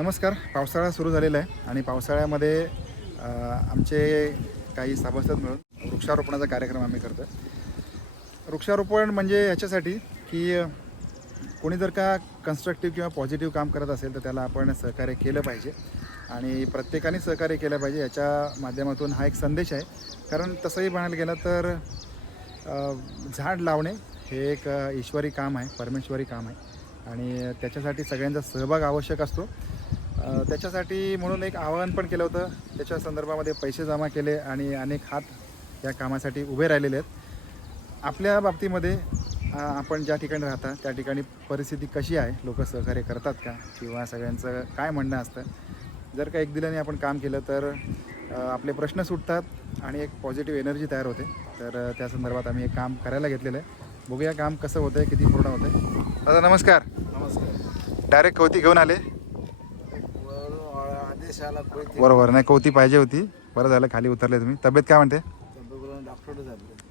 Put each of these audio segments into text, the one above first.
नमस्कार. पावसाळा सुरू झालेला आहे आणि पावसाळ्यामध्ये आमचे काही सभासद मिळून वृक्षारोपणाचा कार्यक्रम आम्ही करतो वृक्षारोपण म्हणजे याच्यासाठी की कोणी जर का कन्स्ट्रक्टिव्ह किंवा पॉझिटिव्ह काम करत असेल तर त्याला आपण सहकार्य केलं पाहिजे. आणि प्रत्येकाने सहकार्य केलं पाहिजे याच्या माध्यमातून हा एक संदेश आहे. कारण तसंही म्हणायला गेलं तर झाड लावणे हे एक ईश्वरी काम आहे परमेश्वरी काम आहे. आणि त्याच्यासाठी सगळ्यांचा सहभाग आवश्यक असतो. त्याच्यासाठी म्हणून एक आवाहन पण केलं होतं. त्याच्या संदर्भामध्ये पैसे जमा केले आणि अनेक हात या कामासाठी उभे राहिलेले आहेत. आपल्या बाबतीमध्ये आपण ज्या ठिकाणी राहता त्या ठिकाणी परिस्थिती कशी आहे? लोक सहकार्य करतात का? किंवा सगळ्यांचं काय म्हणणं असतं? जर का एक दिल्याने आपण काम केलं तर आपले प्रश्न सुटतात आणि एक पॉझिटिव्ह एनर्जी तयार होते. तर त्या संदर्भात आम्ही एक काम करायला घेतलेलं आहे. बघूया काम कसं होतं आहे किती पूर्ण होतं आहे दादा नमस्कार. नमस्कार. डायरेक्ट कवती घेऊन आले. बरोबर नाही कवती पाहिजे होती. बरं झालं खाली उतरले तुम्ही. तब्येत काय म्हणते? डॉक्टर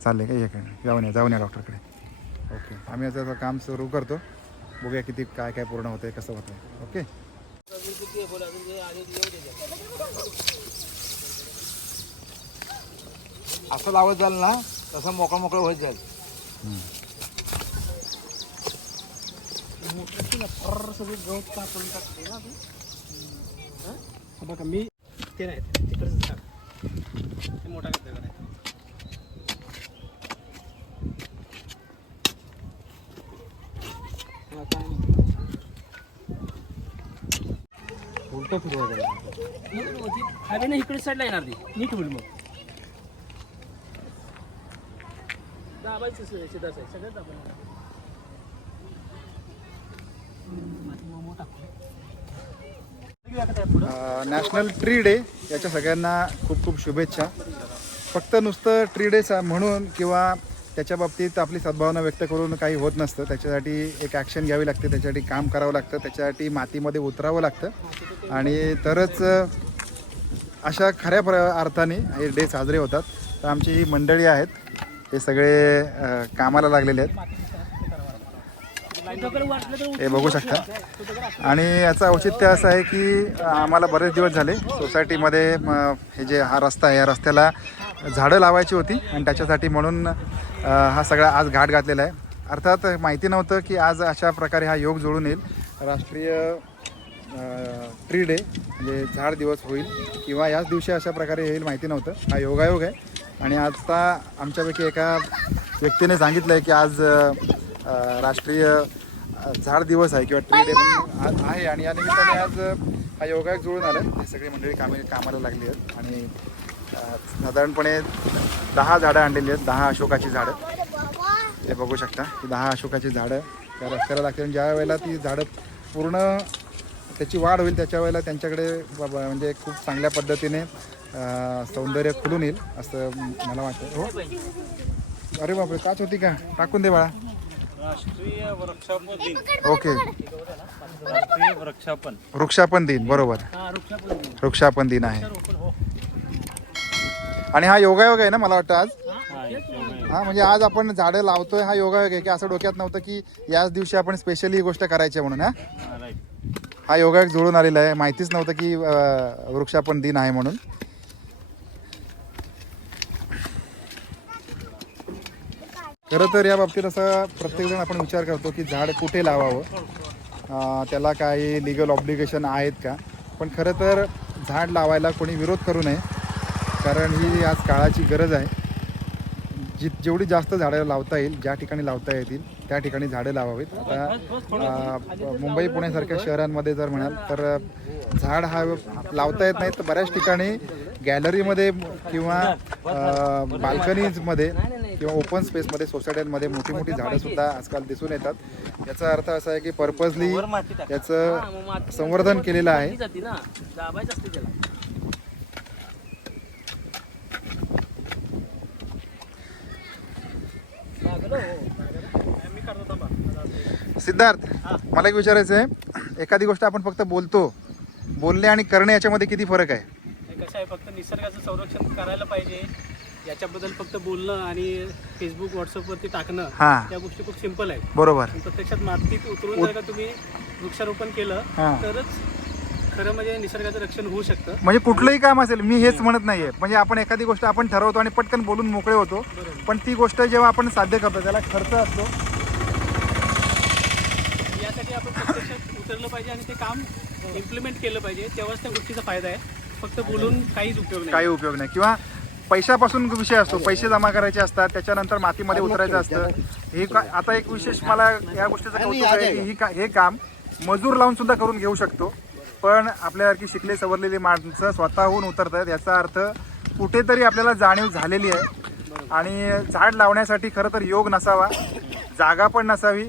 चालले. का? इकडे जाऊन या जाऊन या डॉक्टरकडे ओके आम्ही आता काम सुरू करतो. बघूया किती काय काय पूर्ण होतं कसं होतं ओके असं लावत जाल ना तसं मोकळं मोकळं होत जाईल. गवत कापून टाकते ना बघा मी ते नाही तिकडचं टाक ते मोठा करते का उलट फिरवायचं हवे ना इकडे साईडला येणार ती. नीट होईल मग. दाबायचं सिधाच सगळ्यात दाबायचं मोठा पुढं नॅशनल ट्री डे याच्या सगळ्यांना खूप खूप शुभेच्छा. फक्त नुसतं ट्री डे म्हणून किंवा त्याच्या बाबतीत आपली सद्भावना व्यक्त करून काही होत नसतं. त्याच्यासाठी एक ॲक्शन घ्यावी लागते त्याच्यासाठी काम करावं लागतं त्याच्यासाठी मातीमध्ये उतरावं लागतं. आणि तरच अशा खऱ्या प्र अर्थाने हे डे साजरे होतात. तर आमची ही मंडळी आहेत. हे सगळे कामाला लागलेले आहेत. हे बघू शकता. आणि याचं औचित्य असं आहे की आम्हाला बरेच दिवस झाले सोसायटीमध्ये हे जे हा रस्ता आहे या रस्त्याला झाडं लावायची होती आणि त्याच्यासाठी म्हणून हा सगळा आज घाट घातलेला आहे. अर्थात माहिती नव्हतं की आज अशा प्रकारे हा योग जोडून येईल. राष्ट्रीय ट्री डे म्हणजे झाड दिवस होईल किंवा याच दिवशी अशा प्रकारे येईल माहिती नव्हतं. हा योगायोग आहे. आणि आता आमच्यापैकी एका व्यक्तीने सांगितलं आहे की आज राष्ट्रीय झाड दिवस आहे किंवा ट्री आज आहे. आणि या निमित्ताने आज हा योगायोग जुळून आला ही सगळी मंडळी कामे कामाला लागली आहेत. आणि साधारणपणे दहा झाडं आणलेली आहेत. दहा अशोकाची झाडं. ते बघू शकता. की दहा अशोकाची झाडं त्या रस्त्याला लागतील. आणि ज्या वेळेला ती झाडं पूर्ण त्याची वाढ होईल त्याच्या वेळेला त्यांच्याकडे म्हणजे खूप चांगल्या पद्धतीने सौंदर्य खुलून येईल असं मला वाटतं. हो? अरे बापरे काच होती का? टाकून दे बाळा. राष्ट्रीय वृक्षापन दिन. ओके. राष्ट्रीय वृक्षापन वृक्षापन दिन बरोबर. हा वृक्षापन वृक्षापन दिन आहे. आणि हा योगायोग आहे ना मला वाटतं आज? हा एक. हा म्हणजे आज आपण झाडं लावतोय हा योगायोग आहे की असं डोक्यात नव्हतं की याच दिवशी आपण स्पेशली ही गोष्ट करायची आहे म्हणून हा? हा, right. हा योगायोग जुळून आलेला आहे. माहितीच नव्हतं की अं, वृक्षापन दिन आहे म्हणून. खरं तर या बाबतीत असं प्रत्येकजण आपण विचार करतो की झाड कुठे लावावं? त्याला काही लिगल ऑब्लिगेशन आहेत का? पण खरं तर झाड लावायला कोणी विरोध करू नये कारण ही आज काळाची गरज आहे. जी जेवढी जास्त झाडं लावता येईल ज्या ठिकाणी लावता येतील त्या ठिकाणी झाडं लावावीत. आता मुंबई पुण्यासारख्या शहरांमध्ये जर म्हणाल तर झाड हा लावता येत नाही तर बऱ्याच ठिकाणी गॅलरीमध्ये किंवा बाल्कनीजमध्ये किंवा ओपन स्पेसमध्ये सोसायट्यांमध्ये मोठी मोठी झाडंसुद्धा आजकाल दिसून येतात. याचा अर्थ असा आहे की पर्पजली याचं संवर्धन केलेलं आहे. जाते ना दाबायचं असते त्याला लागलं हो लागलं. मी करतो थांबा. सिद्धार्थ मला एक विचारायचं आहे. एखादी गोष्ट आपण फक्त बोलतो बोलणे आणि करणे याच्यामध्ये किती फरक आहे? कसं आहे फक्त निसर्गाचं संरक्षण करायला पाहिजे. याच्याबद्दल फक्त बोलणं आणि फेसबुक व्हॉट्सअपवरती टाकणं त्या गोष्टी खूप सिंपल आहेत. बरोबर. प्रत्यक्षात मातीत उतरून जर का तुम्ही वृक्षारोपण केलं. तरच खरं म्हणजे निसर्गाचं रक्षण होऊ शकतं. म्हणजे कुठलंही काम असेल मी हेच म्हणत नाहीये. म्हणजे आपण एखादी गोष्ट आपण ठरवतो आणि पटकन बोलून मोकळे होतो. पण ती गोष्ट जेव्हा आपण साध्य करतो त्याला खर्च असतो यासाठी आपण प्रत्यक्षात उतरलं पाहिजे आणि ते काम इम्प्लिमेंट केलं पाहिजे तेव्हाच त्या गोष्टीचा फायदा आहे. फक्त बोलून काहीच उपयोग नाही. काही उपयोग नाही. किंवा पैशापासून विषय असतो. पैसे जमा करायचे असतात त्याच्यानंतर मातीमध्ये उतरायचं असतं. हे का आता एक विशेष मला या गोष्टीचं कौतुक आहे की ही का हे काम मजूर लावून सुद्धा करून घेऊ शकतो. पण आपल्यासारखी शिकले सवरलेली माणसं स्वतःहून उतरत आहेत याचा अर्थ कुठेतरी आपल्याला जाणीव झालेली आहे. आणि झाड लावण्यासाठी खरं तर योग नसावा जागा पण नसावी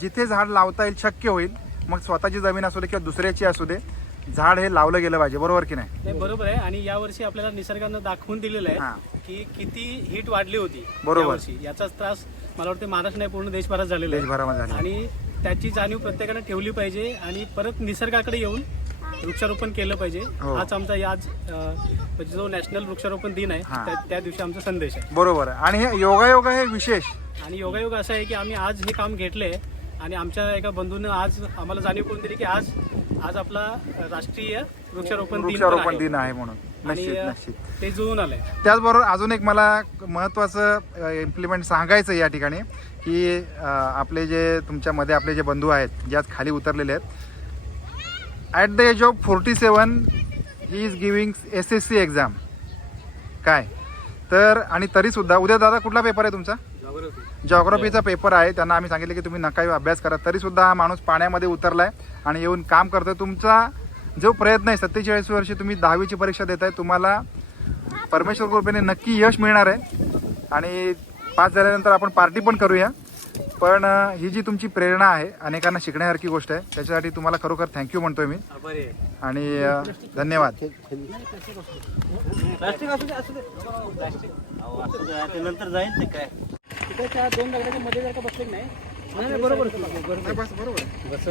जिथे झाड लावता येईल शक्य होईल मग स्वतःची जमीन असू दे किंवा दुसऱ्याची असू दे झाड हे लावलं गेलं पाहिजे बरोबर की नाही नाही बरोबर आहे आणि यावर्षी आपल्याला निसर्गानं दाखवून दिलेलं हा. आहे की किती हीट वाढली होती बरोबर. यावर्षी याचाच त्रास मला वाटतं महाराष्ट्र नाही पूर्ण देशभरात झालेला आहे देशभरामध्ये झाले आणि त्याची जाणीव प्रत्येकाने ठेवली पाहिजे आणि परत निसर्गाकडे येऊन वृक्षारोपण केलं पाहिजे हो. हाच आमचा या आज अं, म्हणजे जो नॅशनल वृक्षारोपण दिन आहे हा. त्या- त्या दिवशी आमचा संदेश आहे बरोबर आहे. आणि हे योगायोग हे विशेष आणि योगायोग असं आहे की आम्ही आज हे काम घेतलंय आणि आमच्या एका बंधूनं आज आम्हाला जाणीव करून दिली की आज आज आपला राष्ट्रीय वृक्षारोपण वृक्षारोपण आहे. दिन आहे म्हणून. निश्चित निश्चित. ते जुळून आलंय. त्याचबरोबर अजून एक मला महत्त्वाचं इम्प्लिमेंट सांगायचं आहे या ठिकाणी की आपले जे तुमच्यामध्ये आपले जे बंधू आहेत जे आज खाली उतरलेले आहेत at the age of forty seven he is giving S S C exam काय? तर आणि तरीसुद्धा उद्या दादा कुठला पेपर आहे तुमचा? जॉग्रफीचा पेपर आहे. त्यांना आम्ही सांगितलं की तुम्ही नका येऊ अभ्यास करा. तरीसुद्धा हा माणूस पाण्यामध्ये उतरलाय आणि येऊन काम करतोय. तुमचा जो प्रयत्न आहे सत्तेचाळीस वर्षी तुम्ही दहावीची परीक्षा देताय तुम्हाला परमेश्वर कृपेने नक्की यश मिळणार आहे. आणि पास झाल्यानंतर आपण पार्टी पण करूया. पण ही जी तुमची प्रेरणा आहे अनेकांना शिकण्यासारखी गोष्ट आहे त्याच्यासाठी तुम्हाला खरोखर थँक्यू म्हणतोय मी. आणि धन्यवाद. नंतर जाईल ते काय? तिथे त्या दोन दगडाच्या मध्ये जर का बसले नाही बरोबर बस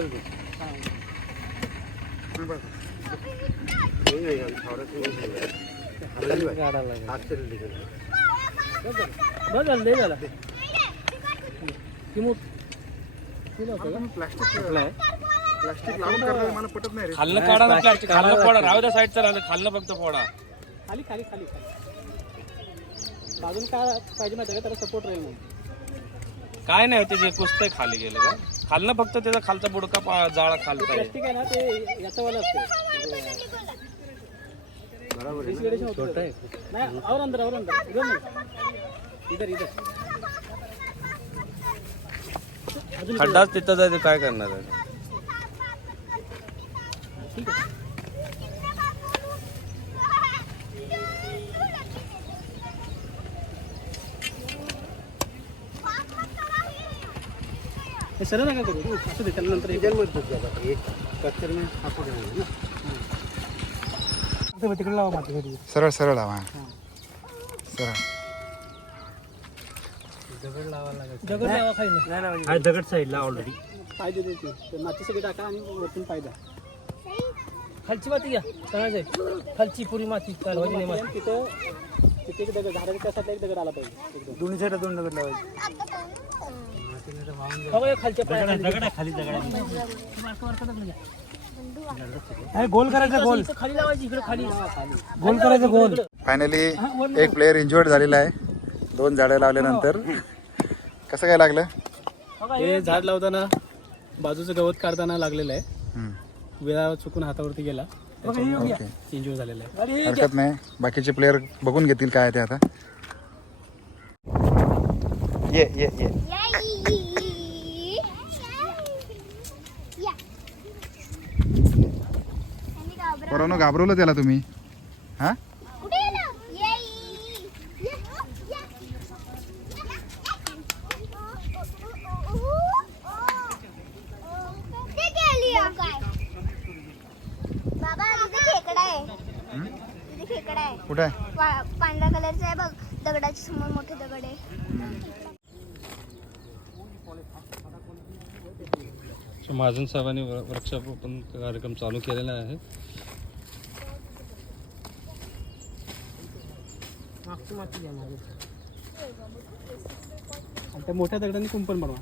झालं झालं. प्लास्टिक प्लास्टिक लावून करताना मला पटत नाही रे. खाल्लं काढा ना प्लास्टिक. खाल्लं फोडा. राहू द्या साईडचं खाल्लं फक्त फोडा. खाली खाली खाली खाली. बाजून काय पाहिजे माहिती आहे का? त्याला सपोर्ट राहील म्हणून काय नाही होते जे कुस्तं खाली गेलं का? खाल्लं फक्त त्याचा खालचा बुडका पा- जाळा खालता आहे. प्लास्टिक आहे ना ते याचं वाला असते नाही और अंदर और अंदर इधर नहीं इधर इधर. खड्डाच तिथं जायचं काय करणार आहे? हे सरळ नका करू. असं दे त्याला नंतर तिकडे लावा सरळ सरळ लावा. सरळ. दगड लावा खाली दगड साईडला ऑलरेडी पाय देते ते माती सगळी टाका आणि वरतून पाय द्या खालची माती घ्या. करायचंय खालची पुरी माती नाही माती. तिथं तिथे एक दगड झाडाच्या साईडला एक दगड आला पाहिजे. एकदम. दोन्ही साईडला दोन दगड लावायचे. हो खालच्या. दगड आहे खाली दगड आहे. गोल करायचा गोल. खाली लावायची इकडे खाली. गोल करायचा गोल. फायनली एक प्लेअर इंजुअर्ड झालेला आहे. दोन झाडं लावल्यानंतर. कसं काय लागलं? हे झाड लावताना बाजूचं गवत काढताना लागलेलं आहे. वेळा चुकून हातावरती गेला. इंजुअर झालेला आहे हरकत नाही. बाकीचे प्लेअर बघून घेतील काय ते आता. ये ये ये. घाबरवलं त्याला तुम्ही. हा बाबा तिथे खेकडा आहे तिथे खेकडा आहे कुठे आहे? पा- पांढऱ्या कलरचा आहे बघ. दगडाच्या समोर मोठे दगड आहे. महाजन साहेबांनी व- वृक्षारोपण कार्यक्रम चालू केलेला आहे. मागची माती घ्या. आणि त्या मोठ्या दगडांनी कुंपण बनवा.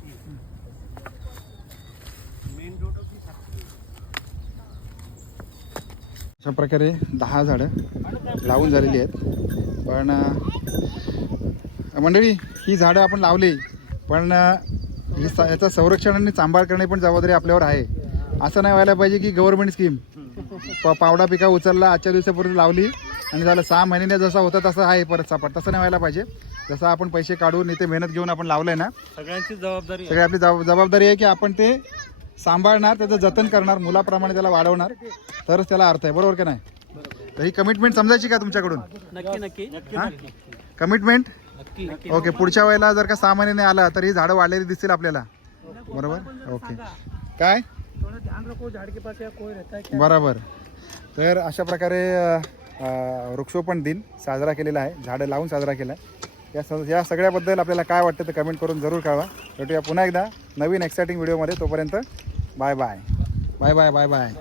अशा प्रकारे दहा झाडं लावून झालेली आहेत. पण मंडळी ही झाडं आपण लावली पण ही सा- याचं संरक्षण आणि सांभाळ करणे पण जबाबदारी आपल्यावर आहे. असं नाही व्हायला पाहिजे की गव्हर्नमेंट स्कीम प पावडा पिका उचलला आजच्या दिवसापूर्वी लावली आणि झालं सहा महिन्याने जसा होता तसं आहे परत सापड. तसं नाही व्हायला पाहिजे. जसं आपण पैसे काढून इथे मेहनत घेऊन आपण लावलंय ना सगळ्यांची जबाबदारी सगळी आपली जबाब- जबाबदारी आहे की आपण ते सांभाळणार त्याचं जतन करणार मुलाप्रमाणे त्याला वाढवणार तरच त्याला अर्थ आहे. बरोबर का नाही? तर ही कमिटमेंट समजायची का तुमच्याकडून? नक्की नक्की. हां? कमिटमेंट ओके पुढच्या वेळेला जर का सहा महिन्याने आला तर ही झाडं वाढलेली दिसतील आपल्याला. बरोबर? ओके काय? बरोबर. तर अशा प्रकारे वृक्षोपण दिन साजरा केलेला आहे. झाडं लावून साजरा केला आहे या स या सगळ्याबद्दल आपल्याला काय वाटतं ते कमेंट करून जरूर कळवा. भेटूया पुन्हा एकदा नवीन एक्सायटिंग व्हिडिओमध्ये तोपर्यंत bye bye bye bye bye bye